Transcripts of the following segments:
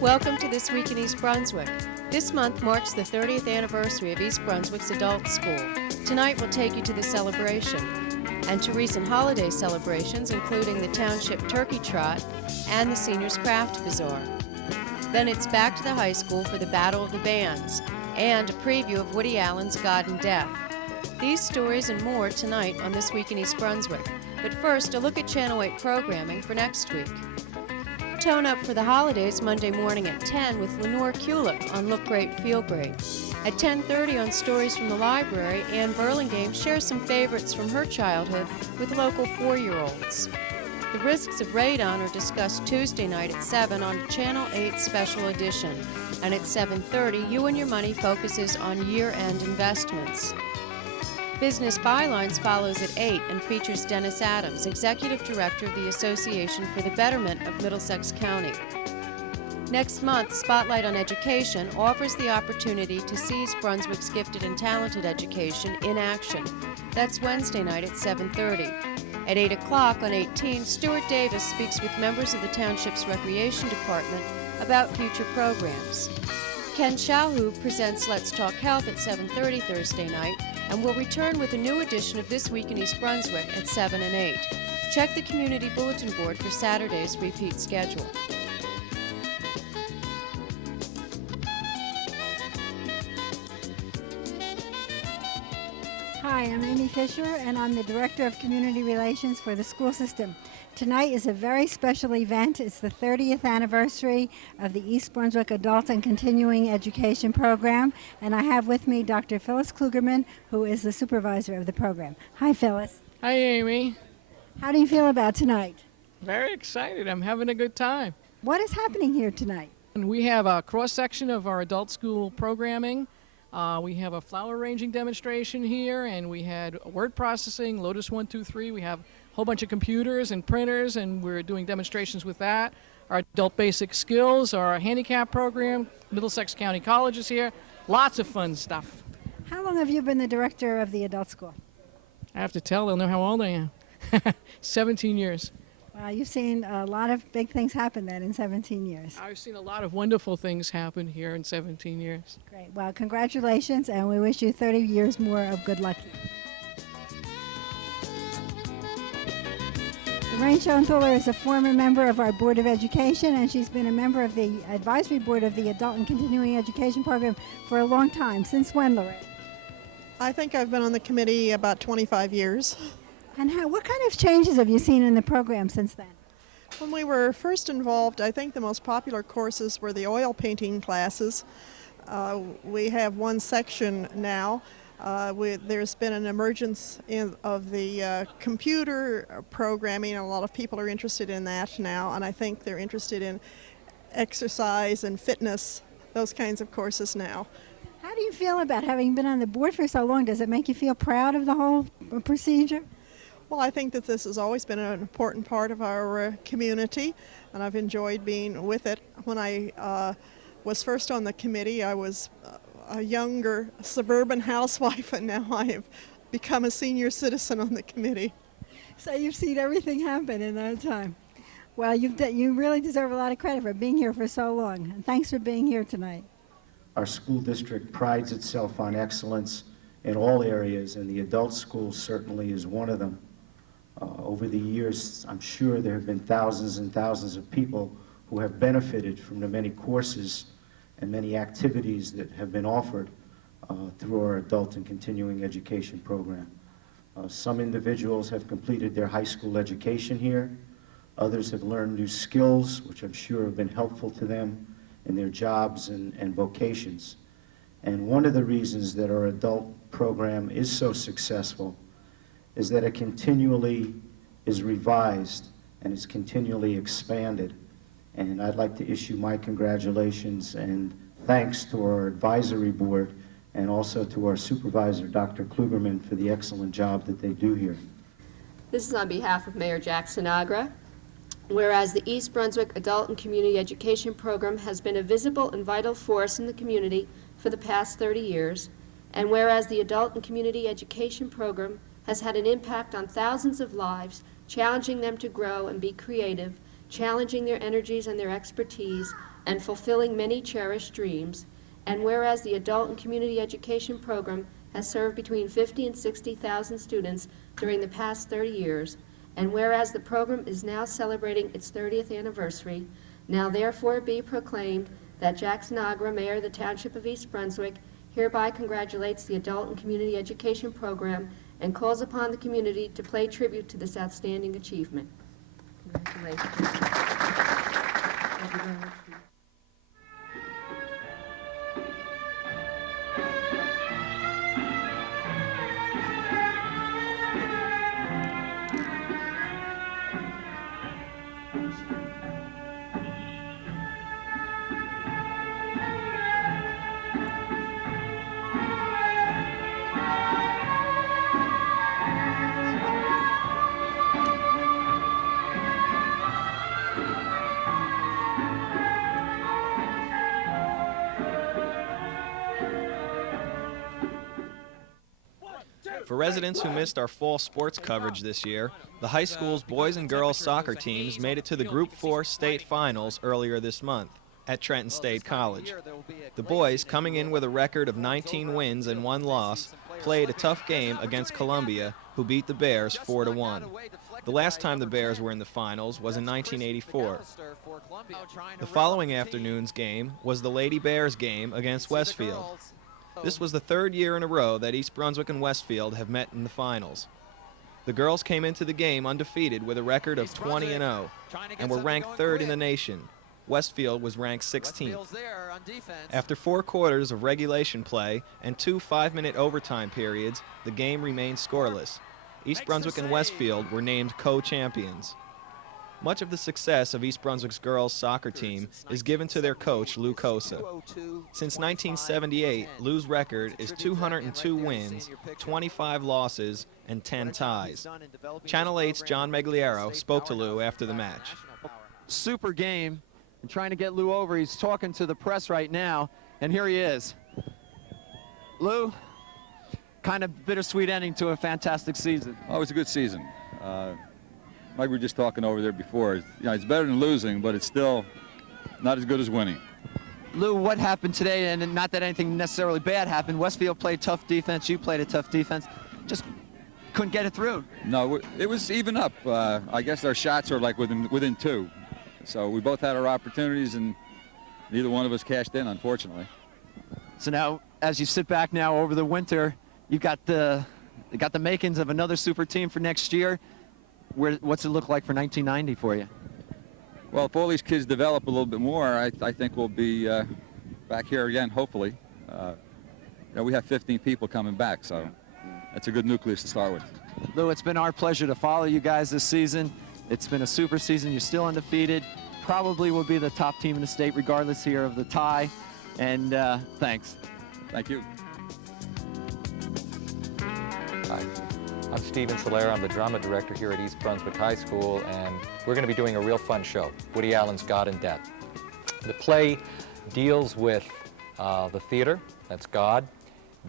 Welcome to This Week in East Brunswick. This month marks the 30th anniversary of East Brunswick's adult school. Tonight we'll take you to the celebration and to recent holiday celebrations, including the Township Turkey Trot and the Seniors Craft Bazaar. Then it's back to the high school for the Battle of the Bands and a preview of Woody Allen's God and Death. These stories and more tonight on This Week in East Brunswick. But first, a look at Channel 8 programming for next week. Tone up for the holidays Monday morning at 10 with Lenore Kulik on Look Great, Feel Great. At 10:30 on Stories from the Library, Ann Burlingame shares some favorites from her childhood with local 4-year-olds. The risks of radon are discussed Tuesday night at 7 on Channel 8 Special Edition. And at 7:30, You and Your Money focuses on year-end investments. Business Bylines follows at 8 and features Dennis Adams, Executive Director of the Association for the Betterment of Middlesex County. Next month, Spotlight on Education offers the opportunity to see East Brunswick's gifted and talented education in action. That's Wednesday night at 7:30. At 8 o'clock on 18, Stuart Davis speaks with members of the Township's Recreation Department about future programs. Ken Shalhoub presents Let's Talk Health at 7:30 Thursday night, and will return with a new edition of This Week in East Brunswick at 7 and 8. Check the community bulletin board for Saturday's repeat schedule. Hi, I'm Amy Fisher, and I'm the Director of Community Relations for the school system. Tonight is a very special event. It's the 30th anniversary of the East Brunswick Adult and Continuing Education Program, and I have with me Dr. Phyllis Klugerman, who is the supervisor of the program. Hi, Phyllis. Hi, Amy. How do you feel about tonight? Very excited. I'm having a good time. What is happening here tonight? And we have a cross-section of our adult school programming. We have a flower arranging demonstration here, and we had word processing, Lotus 1, 2, 3. We have a whole bunch of computers and printers, and we're doing demonstrations with that. Our adult basic skills, our handicap program, Middlesex County College is here. Lots of fun stuff. How long have you been the director of the adult school? I have to tell, they'll know how old I am. 17 years. Wow, you've seen a lot of big things happen then in 17 years. I've seen a lot of wonderful things happen here in 17 years. Great. Well, congratulations, and we wish you 30 years more of good luck. Lorraine Schoenthaler is a former member of our Board of Education, and she's been a member of the Advisory Board of the Adult and Continuing Education Program for a long time. Since when, Lorraine? I think I've been on the committee about 25 years. And what kind of changes have you seen in the program since then? When we were first involved, I think the most popular courses were the oil painting classes. We have one section now. There's been an emergence of the computer programming, and a lot of people are interested in that now, and I think they're interested in exercise and fitness, those kinds of courses now. How do you feel about having been on the board for so long? Does it make you feel proud of the whole procedure? Well, I think that this has always been an important part of our community, and I've enjoyed being with it. When I was first on the committee, I was a younger suburban housewife, and now I have become a senior citizen on the committee. So you've seen everything happen in that time. Well, you really deserve a lot of credit for being here for so long, and thanks for being here tonight. Our school district prides itself on excellence in all areas, and the adult school certainly is one of them. Over the years, I'm sure there have been thousands and thousands of people who have benefited from the many courses and many activities that have been offered through our adult and continuing education program. Some individuals have completed their high school education here. Others have learned new skills, which I'm sure have been helpful to them in their jobs and vocations. And one of the reasons that our adult program is so successful is that it continually is revised and is continually expanded. And I'd like to issue my congratulations and thanks to our advisory board and also to our supervisor, Dr. Klugerman, for the excellent job that they do here. This is on behalf of Mayor Jack Sinagra. Whereas the East Brunswick Adult and Community Education Program has been a visible and vital force in the community for the past 30 years, and whereas the Adult and Community Education Program has had an impact on thousands of lives, challenging them to grow and be creative, challenging their energies and their expertise, and fulfilling many cherished dreams. And whereas the Adult and Community Education Program has served between 50 and 60,000 students during the past 30 years, and whereas the program is now celebrating its 30th anniversary, now therefore be proclaimed that Jackson Agra, Mayor of the Township of East Brunswick, hereby congratulates the Adult and Community Education Program and calls upon the community to pay tribute to this outstanding achievement. Congratulations. Thank you very much. For residents who missed our fall sports coverage this year, the high school's boys and girls soccer teams made it to the Group 4 state finals earlier this month at Trenton State College. The boys, coming in with a record of 19 wins and 1 loss, played a tough game against Columbia, who beat the Bears 4-1. The last time the Bears were in the finals was in 1984. The following afternoon's game was the Lady Bears game against Westfield. This was the 3rd year in a row that East Brunswick and Westfield have met in the finals. The girls came into the game undefeated with a record of 20-0 and were ranked 3rd in the nation. Westfield was ranked 16th. After 4 quarters of regulation play and 2 5-minute overtime periods, the game remained scoreless. East Brunswick and Westfield were named co-champions. Much of the success of East Brunswick's girls soccer team is given to their coach, Lou Cosa. Since 1978, Lou's record is 202 wins, 25 losses, and 10 ties. Channel 8's John Megliaro spoke to Lou after the match. Super game, and trying to get Lou over. He's talking to the press right now, and here he is. Lou, kind of bittersweet ending to a fantastic season. Oh, it was a good season. Like we were just talking over there before, you know, it's better than losing, but it's still not as good as winning. Lou, what happened today, and not that anything necessarily bad happened, Westfield played tough defense, you played a tough defense, just couldn't get it through. No, it was even up. I guess our shots are like within 2. So we both had our opportunities, and neither one of us cashed in, unfortunately. So now, as you sit back now over the winter, you got the makings of another super team for next year. What's it look like for 1990 for you? Well, if all these kids develop a little bit more, I think we'll be back here again, hopefully. You know, we have 15 people coming back, so that's a good nucleus to start with. Lou, it's been our pleasure to follow you guys this season. It's been a super season. You're still undefeated. Probably will be the top team in the state regardless here of the tie. And thanks. Thank you. Hi, I'm Steven Solera. I'm the drama director here at East Brunswick High School, and we're going to be doing a real fun show, Woody Allen's God and Death. The play deals with the theater, that's God.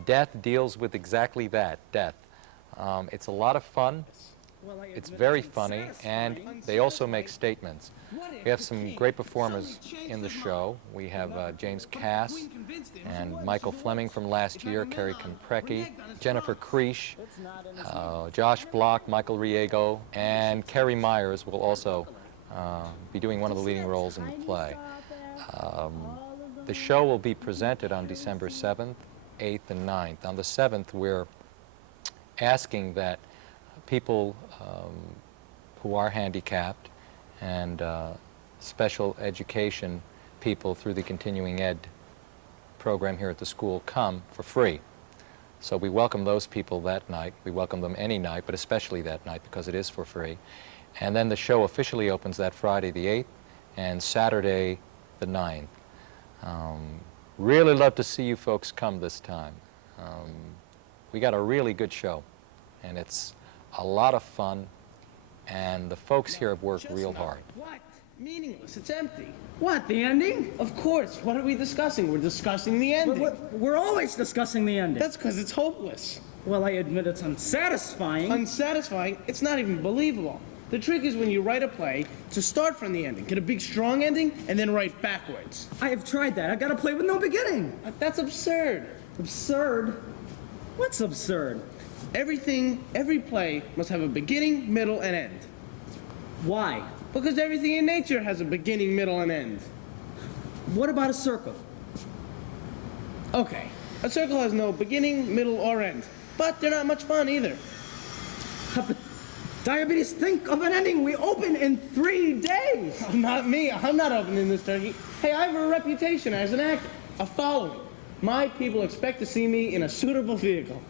Death deals with exactly that, death. It's a lot of fun. It's very funny, and they also make statements. We have some great performers in the show. We have James Cass and Michael Fleming from last year, Kerry Compreki, Jennifer Creesh, Josh Block, Michael Riego, and Kerry Myers will also be doing one of the leading roles in the play. The show will be presented on December 7th, 8th, and 9th. On the 7th, we're asking that people who are handicapped and special education people through the continuing ed program here at the school come for free. So we welcome those people that night. We welcome them any night, but especially that night because it is for free. And then the show officially opens that Friday the 8th and Saturday the 9th. Really love to see you folks come this time. We got a really good show, and it's a lot of fun, and the folks here have worked real hard. What? Meaningless. It's empty. What, the ending? Of course. What are we discussing? We're discussing the ending. We're always discussing the ending. That's because it's hopeless. Well, I admit it's unsatisfying. Unsatisfying? It's not even believable. The trick is when you write a play to start from the ending. Get a big, strong ending, and then write backwards. I have tried that. I got a play with no beginning. That's absurd. Absurd? What's absurd? Every play must have a beginning, middle, and end. Why? Because everything in nature has a beginning, middle, and end. What about a circle? Okay, a circle has no beginning, middle, or end. But they're not much fun either. Diabetes, think of an ending. We open in 3 days. Oh, not me. I'm not opening this turkey. Hey, I have a reputation as an actor, a following. My people expect to see me in a suitable vehicle.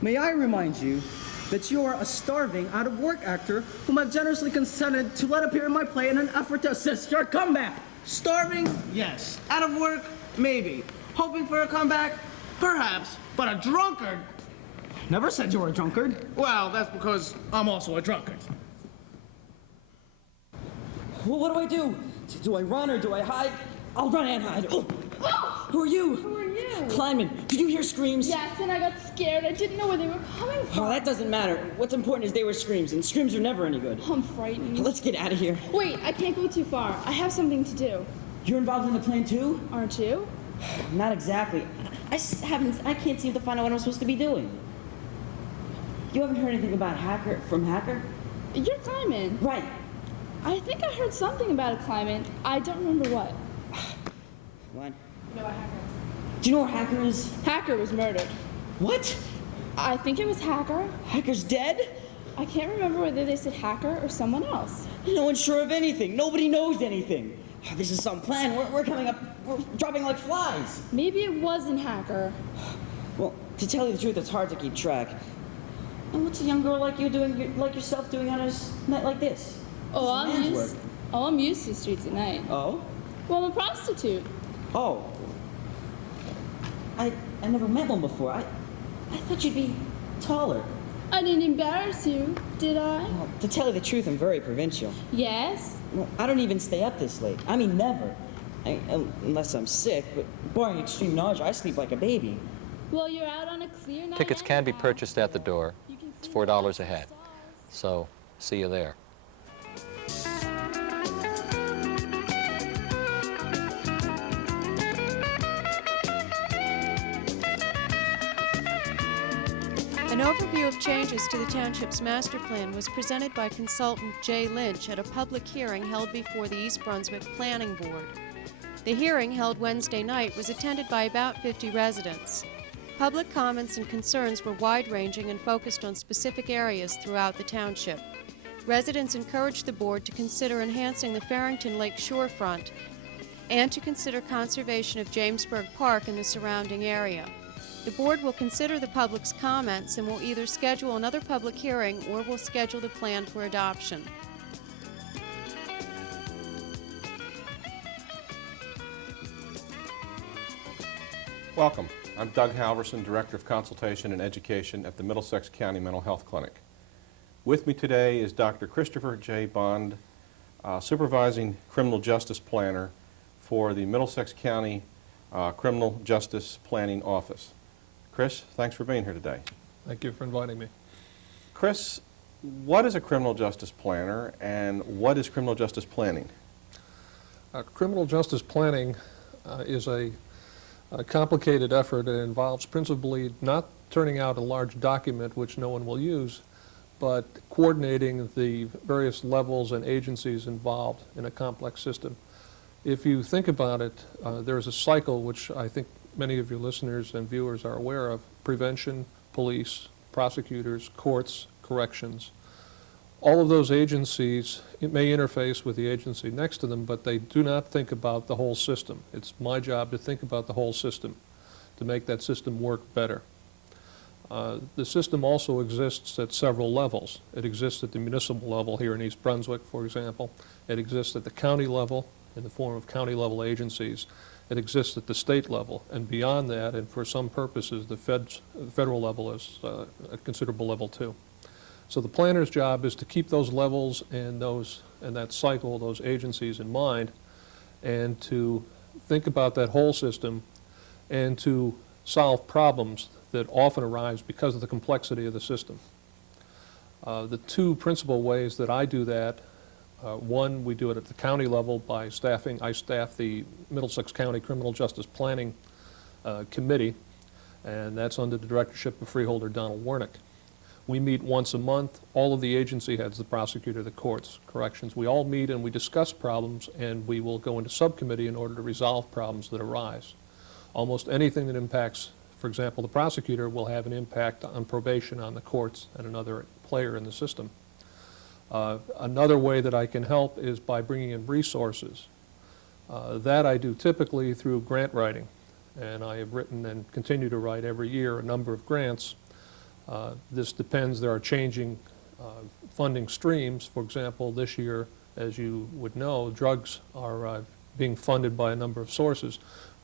May I remind you that you are a starving, out-of-work actor whom I've generously consented to let appear in my play in an effort to assist your comeback. Starving? Yes. Out of work? Maybe. Hoping for a comeback? Perhaps. But a drunkard? Never said you were a drunkard. Well, that's because I'm also a drunkard. Well, what do I do? Do I run or do I hide? I'll run and hide. Oh. Who are you? Who are you? Kleinman. Did you hear screams? Yes, and I got scared. I didn't know where they were coming from. Oh, that doesn't matter. What's important is they were screams, and screams are never any good. I'm frightened. Let's get out of here. Wait, I can't go too far. I have something to do. You're involved in the plan too? Aren't you? Not exactly. I can't seem to find out what I'm supposed to be doing. You haven't heard anything about Hacker? You're Kleinman. Right. I think I heard something about a Kleinman. I don't remember what. What? You know what Hacker is? Do you know where Hacker is? Hacker was murdered. What? I think it was Hacker. Hacker's dead? I can't remember whether they said Hacker or someone else. No one's sure of anything. Nobody knows anything. Oh, this is some plan. We're coming up. We're dropping like flies. Maybe it wasn't Hacker. Well, to tell you the truth, it's hard to keep track. And what's a young girl like you doing, like yourself, doing on a night like this? I'm used to the streets at night. Oh? Well, I'm a prostitute. Oh. I never met one before. I thought you'd be taller. I didn't embarrass you, did I? Well, to tell you the truth, I'm very provincial. Yes? Well, I don't even stay up this late. I mean, never. Unless I'm sick, but barring extreme nausea, I sleep like a baby. Well, you're out on a clear night. Tickets can be purchased at the door. It's $4 a head. So, see you there. An overview of changes to the township's master plan was presented by consultant Jay Lynch at a public hearing held before the East Brunswick Planning Board. The hearing, held Wednesday night, was attended by about 50 residents. Public comments and concerns were wide-ranging and focused on specific areas throughout the township. Residents encouraged the board to consider enhancing the Farrington Lake shorefront and to consider conservation of Jamesburg Park and the surrounding area. The board will consider the public's comments and will either schedule another public hearing or will schedule the plan for adoption. Welcome. I'm Doug Hazvorsen, Director of Consultation and Education at the Middlesex County Mental Health Clinic. With me today is Dr. Christopher J. Bond, Supervising Criminal Justice Planner for the Middlesex County Criminal Justice Planning Office. Chris, thanks for being here today. Thank you for inviting me. Chris, what is a criminal justice planner and what is criminal justice planning? Criminal justice planning is a complicated effort that involves principally not turning out a large document which no one will use, but coordinating the various levels and agencies involved in a complex system. If you think about it, there's a cycle which I think many of your listeners and viewers are aware of: prevention, police, prosecutors, courts, corrections. All of those agencies, it may interface with the agency next to them, but they do not think about the whole system. It's my job to think about the whole system, to make that system work better. The system also exists at several levels. It exists at the municipal level here in East Brunswick, for example. It exists at the county level in the form of county-level agencies. It exists at the state level, and beyond that, and for some purposes, the federal level is a considerable level too. So the planner's job is to keep those levels and that cycle, those agencies in mind, and to think about that whole system and to solve problems that often arise because of the complexity of the system. The two principal ways that I do that, one, we do it at the county level by staffing. I staff the Middlesex County Criminal Justice Planning Committee, and that's under the directorship of Freeholder Donald Wernick. We meet once a month. All of the agency heads, the prosecutor, the courts, corrections, we all meet and we discuss problems, and we will go into subcommittee in order to resolve problems that arise. Almost anything that impacts, for example, the prosecutor will have an impact on probation, on the courts, and another player in the system. Another way that I can help is by bringing in resources. That I do typically through grant writing, and I have written and continue to write every year a number of grants. This depends, there are changing funding streams. For example, this year, as you would know, drugs are being funded by a number of sources.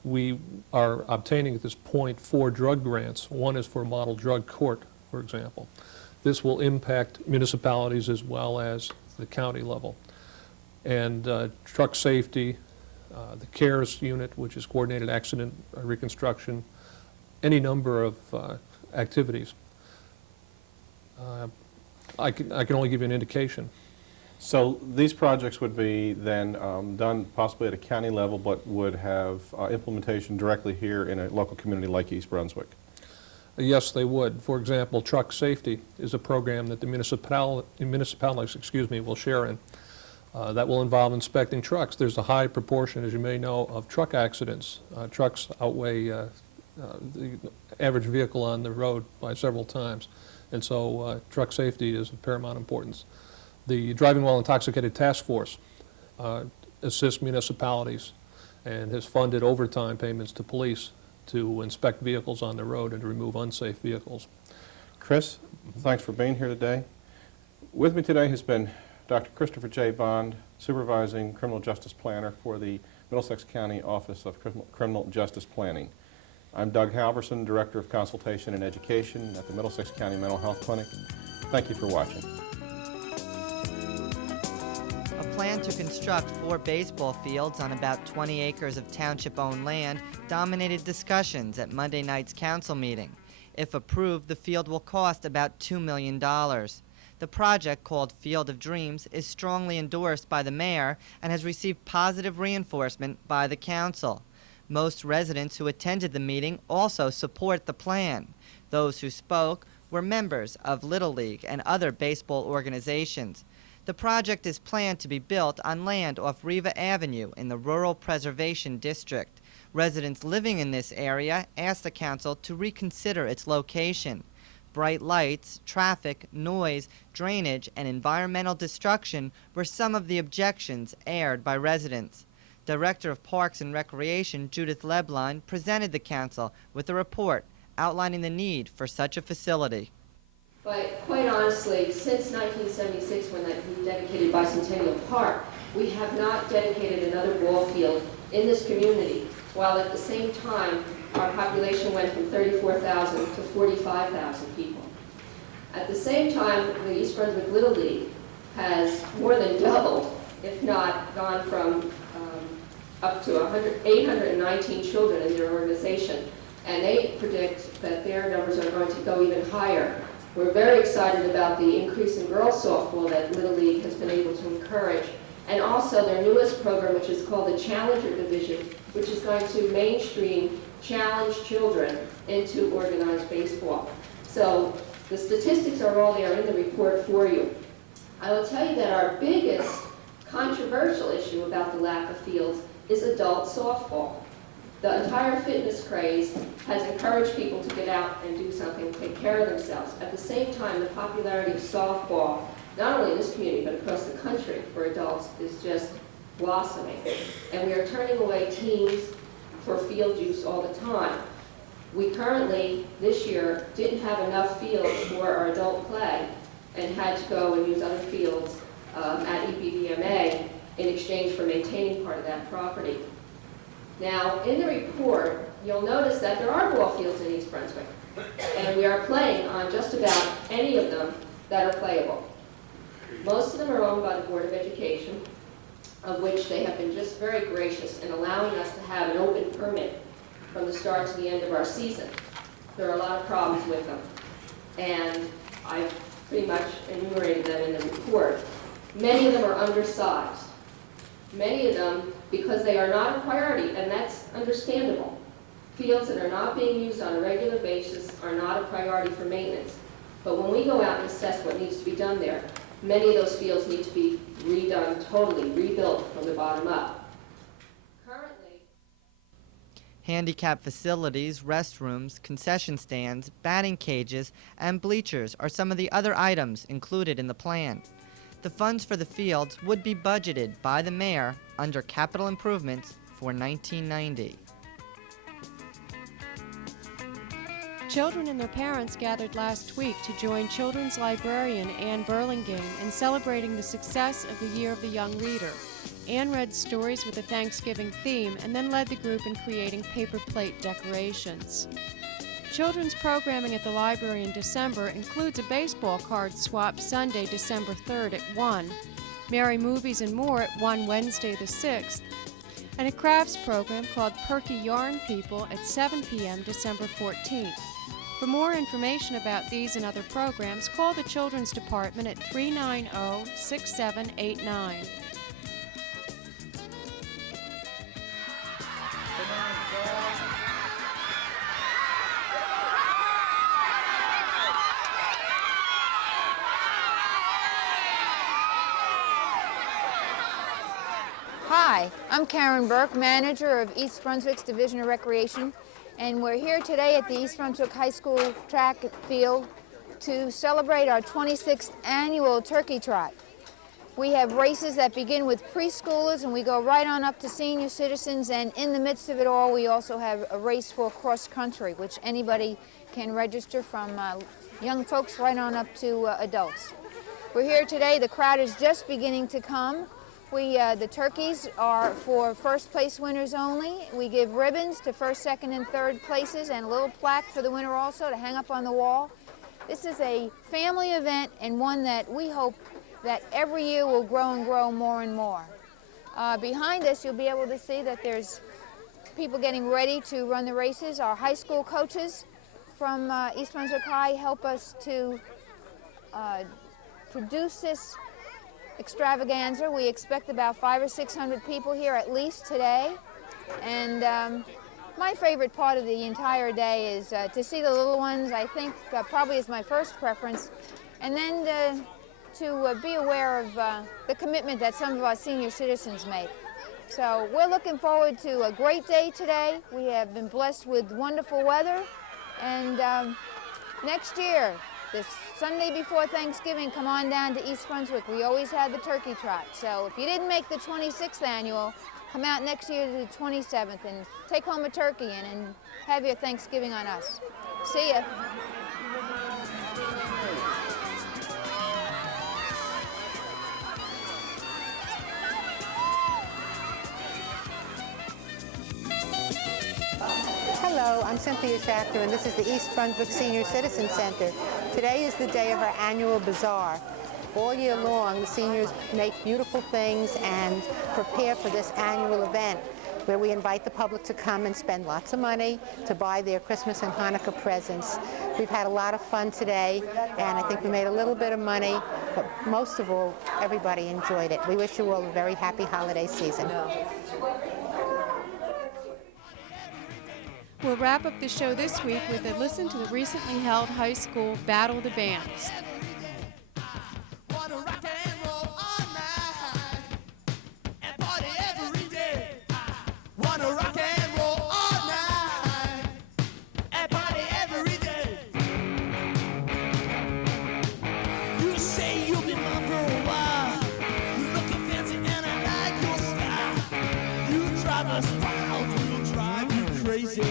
We are obtaining at this point 4 drug grants. One is for a model drug court, for example. This will impact municipalities as well as the county level. And truck safety, the CARES unit, which is coordinated accident reconstruction, any number of activities. I can only give you an indication. So these projects would be then done possibly at a county level, but would have implementation directly here in a local community like East Brunswick? Yes, they would. For example, truck safety is a program that the municipalities will share in. That will involve inspecting trucks. There's a high proportion, as you may know, of truck accidents. Trucks outweigh the average vehicle on the road by several times. And so truck safety is of paramount importance. The Driving While Intoxicated Task Force assists municipalities and has funded overtime payments to police to inspect vehicles on the road and to remove unsafe vehicles. Chris, thanks for being here today. With me today has been Dr. Christopher J. Bond, Supervising Criminal Justice Planner for the Middlesex County Office of Criminal Justice Planning. I'm Doug Halverson, Director of Consultation and Education at the Middlesex County Mental Health Clinic. Thank you for watching. A plan to construct 4 baseball fields on about 20 acres of township-owned land dominated discussions at Monday night's council meeting. If approved, the field will cost about $2 million. The project, called Field of Dreams, is strongly endorsed by the mayor and has received positive reinforcement by the council. Most residents who attended the meeting also support the plan. Those who spoke were members of Little League and other baseball organizations. The project is planned to be built on land off Riva Avenue in the Rural Preservation District. Residents living in this area asked the council to reconsider its location. Bright lights, traffic, noise, drainage, and environmental destruction were some of the objections aired by residents. Director of Parks and Recreation Judith Leblon presented the council with a report outlining the need for such a facility. But quite honestly, since 1976, when that was dedicated Bicentennial Park, we have not dedicated another ball field in this community, while at the same time our population went from 34,000 to 45,000 people. At the same time, the East Brunswick Little League has more than doubled, if not gone from up to 819 children in their organization, and they predict that their numbers are going to go even higher. We're very excited about the increase in girls softball that Little League has been able to encourage, and also their newest program, which is called the Challenger Division, which is going to mainstream challenge children into organized baseball. So the statistics are all there in the report for you. I will tell you that our biggest controversial issue about the lack of fields is adult softball. The entire fitness craze has encouraged people to get out and do something, take care of themselves. At the same time, the popularity of softball, not only in this community, but across the country for adults, is just blossoming. And we are turning away teams for field use all the time. We currently, this year, didn't have enough fields for our adult play and had to go and use other fields at EBHS in exchange for maintaining part of that property. Now, in the report, you'll notice that there are ball fields in East Brunswick, and we are playing on just about any of them that are playable. Most of them are owned by the Board of Education, of which they have been just very gracious in allowing us to have an open permit from the start to the end of our season. There are a lot of problems with them, and I've pretty much enumerated them in the report. Many of them are undersized. Many of them, because they are not a priority, and that's understandable. Fields that are not being used on a regular basis are not a priority for maintenance. But when we go out and assess what needs to be done there, many of those fields need to be redone, totally rebuilt from the bottom up. Handicap facilities, restrooms, concession stands, batting cages, and bleachers are some of the other items included in the plan. The funds for the fields would be budgeted by the mayor under capital improvements for 1990. Children and their parents gathered last week to join children's librarian Anne Burlingame in celebrating the success of the Year of the Young Reader. Anne read stories with a Thanksgiving theme and then led the group in creating paper plate decorations. Children's programming at the library in December includes a baseball card swap Sunday, December 3rd at 1, Merry Movies and More at 1 Wednesday the 6th, and a crafts program called Perky Yarn People at 7 p.m. December 14th. For more information about these and other programs, call the Children's Department at 390-6789. Hi, I'm Karen Burke, manager of East Brunswick's Division of Recreation, and we're here today at the East Brunswick High School track field to celebrate our 26th annual Turkey Trot. We have races that begin with preschoolers and we go right on up to senior citizens, and in the midst of it all we also have a race for cross country, which anybody can register, from young folks right on up to adults. We're here today, the crowd is just beginning to come. The turkeys are for first place winners only. We give ribbons to first, second, and third places and a little plaque for the winner also to hang up on the wall. This is a family event, and one that we hope that every year will grow and grow more and more. Behind us, you'll be able to see that there's people getting ready to run the races. Our high school coaches from East Brunswick High help us to produce this extravaganza. We expect about 500 or 600 people here at least today. And my favorite part of the entire day is to see the little ones. I think probably is my first preference. And then to be aware of the commitment that some of our senior citizens make. So we're looking forward to a great day today. We have been blessed with wonderful weather. And next year, this Sunday before Thanksgiving, come on down to East Brunswick. We always have the Turkey Trot. So if you didn't make the 26th annual, come out next year to the 27th and take home a turkey and have your Thanksgiving on us. See ya. Hello, I'm Cynthia Schachter, and this is the East Brunswick Senior Citizen Center. Today is the day of our annual bazaar. All year long, the seniors make beautiful things and prepare for this annual event, where we invite the public to come and spend lots of money to buy their Christmas and Hanukkah presents. We've had a lot of fun today, and I think we made a little bit of money, but most of all, everybody enjoyed it. We wish you all a very happy holiday season. We'll wrap up the show this week with a listen to the recently held high school Battle of the Bands. Drive us wild, we'll drive you crazy.